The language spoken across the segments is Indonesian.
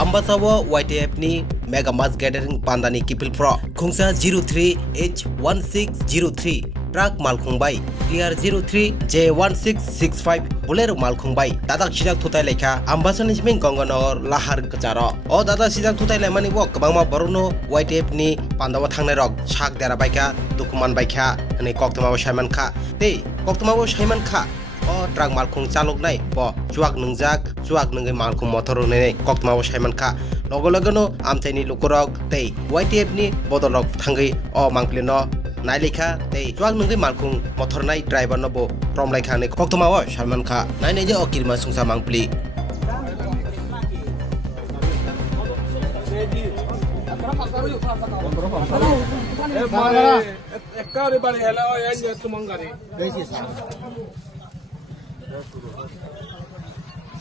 Ambasawa YTF ni Mega Mass Gathering Pandani Kipil Pro Khungsa 03H1603 Truck Malkhungbai Clear 03 J1665 Bolero Malkhungbai Dadak Sidak Tutai Lekha Ambasani Jming Gongonor Lahar Kacharo O Dadak Sidak Tutai Lemani Wok Kabangma Baruno YTF ni Pandawa Thangnai Rok Shak Dera Baikha Dukuman Baikha Ani Koktamawa Shaiman Kha Tei Koktamawa Shaiman Kha O truck malkhung chalok nai po chuak nungjak chuak nungai malkhung motor nei koktmawo saiman kha logo logo no amchaini lukurok tei YTF ni bodolok thangai o mangpli no nailekha tei chuak nungai malkhung motor nai driver no bo promlai khane koktmawo saiman kha nai nei je o kirma sungsa mangpli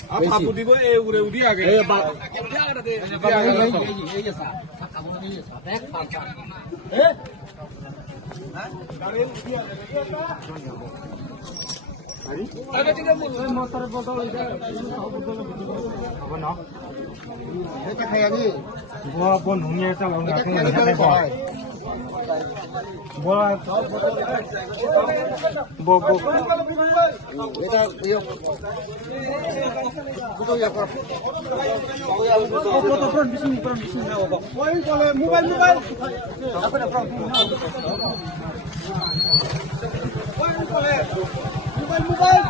आप बुद्धि को ए उरे उड़ी आ गए ए बात ये सा आपको नहीं सा बैक पास ए गाड़ी उड़ी आ गई अरे ठीक है मोटर बोतल इधर अब ना ये क्या खाया जी वो बन होंगे ऐसा होंगे वो এটা ইয়ে কত ইয়া কর কত ফ্রন্ট বিশিং নাও ওই বলে মোবাইল আপনি ফ্রন্ট ওই বলে মোবাইল